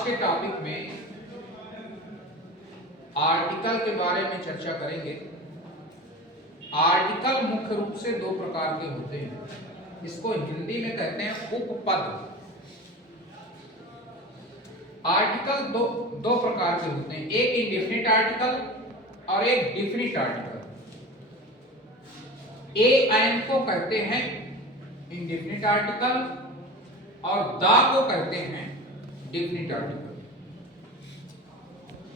आज के टॉपिक में आर्टिकल के बारे में चर्चा करेंगे। आर्टिकल मुख्य रूप से दो प्रकार के होते हैं। इसको हिंदी में कहते हैं उपपद। आर्टिकल दो प्रकार के होते हैं, एक इंडेफिनिट आर्टिकल और एक डिफिनिट आर्टिकल। ए एंड को कहते हैं इंडेफिनिट आर्टिकल और द को कहते हैं डिफिनिट आर्टिकल।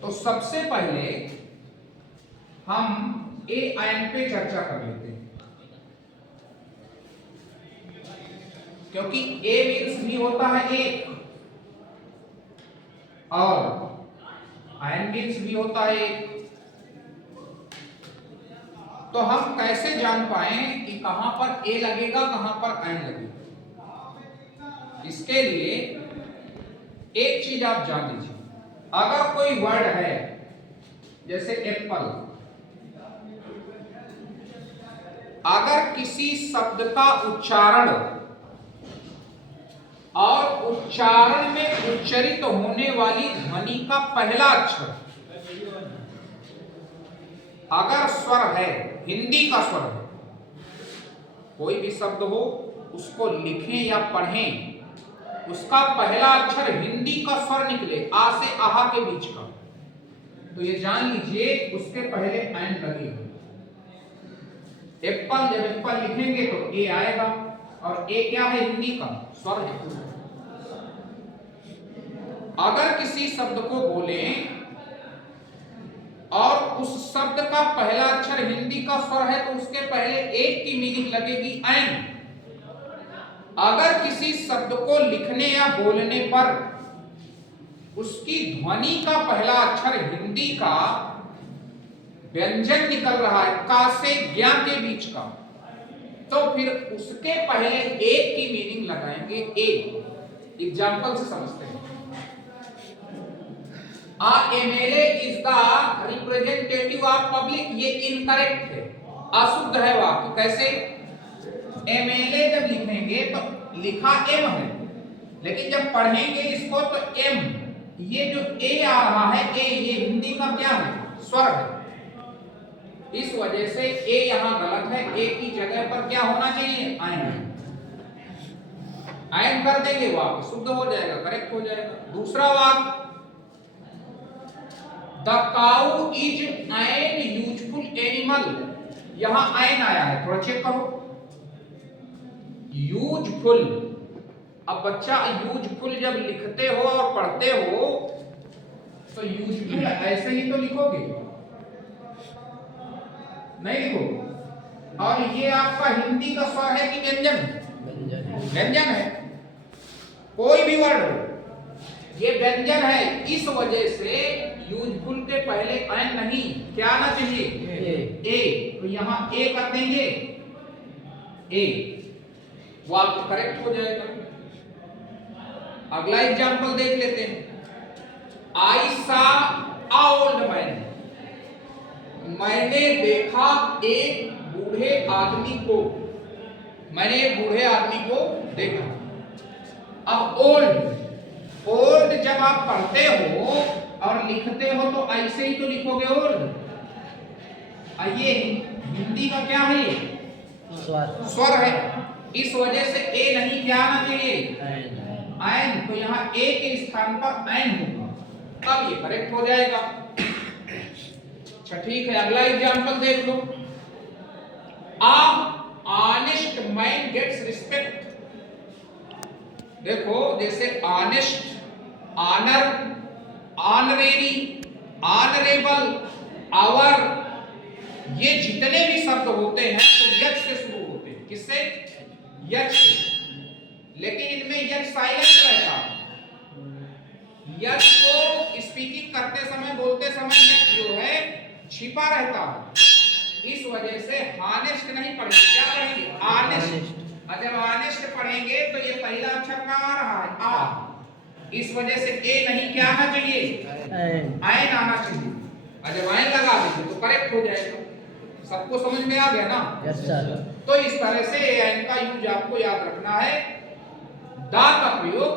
तो सबसे पहले हम ए एंड पे चर्चा कर लेते हैं, क्योंकि ए मीन्स भी होता है एक और एंड मीन्स भी होता है एक। तो हम कैसे जान पाए कि कहां पर ए लगेगा कहां पर एंड लगेगा? इसके लिए एक चीज आप जान लीजिए। अगर कोई वर्ड है जैसे एप्पल, अगर किसी शब्द का उच्चारण और उच्चारण में उच्चरित होने वाली ध्वनि का पहला अक्षर अगर स्वर है, हिंदी का स्वर है, कोई भी शब्द हो उसको लिखें या पढ़ें, उसका पहला अक्षर हिंदी का स्वर निकले, आ से आहा के बीच का, तो ये जान लीजिए उसके पहले एंड लगे हुए। एप्पल, जब एप्पल लिखेंगे तो ए आएगा, और ए क्या है? हिंदी का स्वर है। अगर किसी शब्द को बोलें और उस शब्द का पहला अक्षर हिंदी का स्वर है तो उसके पहले एक की मीनिंग लगेगी एंड। अगर किसी शब्द को लिखने या बोलने पर उसकी ध्वनि का पहला अक्षर हिंदी का व्यंजन निकल रहा है, का से ज्ञा के बीच का, तो फिर उसके पहले एक की मीनिंग लगाएंगे ए। एग्जाम्पल से समझते हैं। MLA is the representative of public, ये इनकरेक्ट है, अशुद्ध है वाक्य। कैसे? एमएलए जब लिखेंगे तो लिखा एम है, लेकिन जब पढ़ेंगे इसको तो एम, ये जो ए आ रहा है ए, ये हिंदी का क्या है? स्वर है। इस वजह से ए यहां गलत है। ए की जगह पर क्या होना चाहिए? आयन। आयन कर देंगे, वाक्य शुद्ध हो जाएगा, करेक्ट हो जाएगा। दूसरा वाक्य, the cow is an useful animal, यहां आयन आया है, थोड़ा चेक करो। यूजफुल, अब बच्चा यूजफुल जब लिखते हो और पढ़ते हो तो यूजफुल ऐसे ही तो लिखोगे, नहीं लिखोगे। और ये आपका हिंदी का स्वर है कि व्यंजन? व्यंजन है। कोई भी वर्ड हो, ये व्यंजन है। इस वजह से यूजफुल के पहले एन नहीं, क्या आना चाहिए? ए। तो यहां ए कर देंगे, ए, वो आपको करेक्ट हो जाएगा। अगला एग्जांपल देख लेते हैं। आई सा अ ओल्ड मैन, मैंने देखा एक बूढ़े आदमी को, मैंने एक बूढ़े आदमी को देखा। अब ओल्ड, ओल्ड जब आप पढ़ते हो और लिखते हो तो ऐसे ही तो लिखोगे ओल्ड। ये हिंदी का क्या है? स्वर है। इस वजह से ए नहीं, क्या आना चाहिए? एन। तो यहाँ ए के स्थान पर एन होगा, तब ये करेक्ट हो जाएगा। अच्छा ठीक है, अगला एग्जांपल देख लो। A honest man gets respect. देखो, जैसे honest, honour, honorary, honourable, hour, ये जितने भी शब्द होते हैं तो यच से शुरू होते हैं। किससे? यच से। लेकिन इनमें यच साइलेंट रहता है। यच को स्पीकिंग करते समय, बोलते समय यच जो है छिपा रहता है। इस वजह से हॉनेस्ट नहीं पढ़ेंगे, क्या पढ़ेंगे? ऑनेस्ट। और जब ऑनेस्ट पढ़ेंगे तो ये पहला अक्षर कहाँ आ रहा है? आ। इस वजह से ए नहीं, क्या आना चाहिए? आयन आना चाहिए। और जब आयन लगा देंगे तो करेक्ट हो जाएगा। सबको समझ में आ गया ना? Yes sir. तो इस तरह से एन का यूज आपको याद रखना है। दा का प्रयोग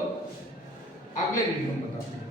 अगले वीडियो में बताते हैं।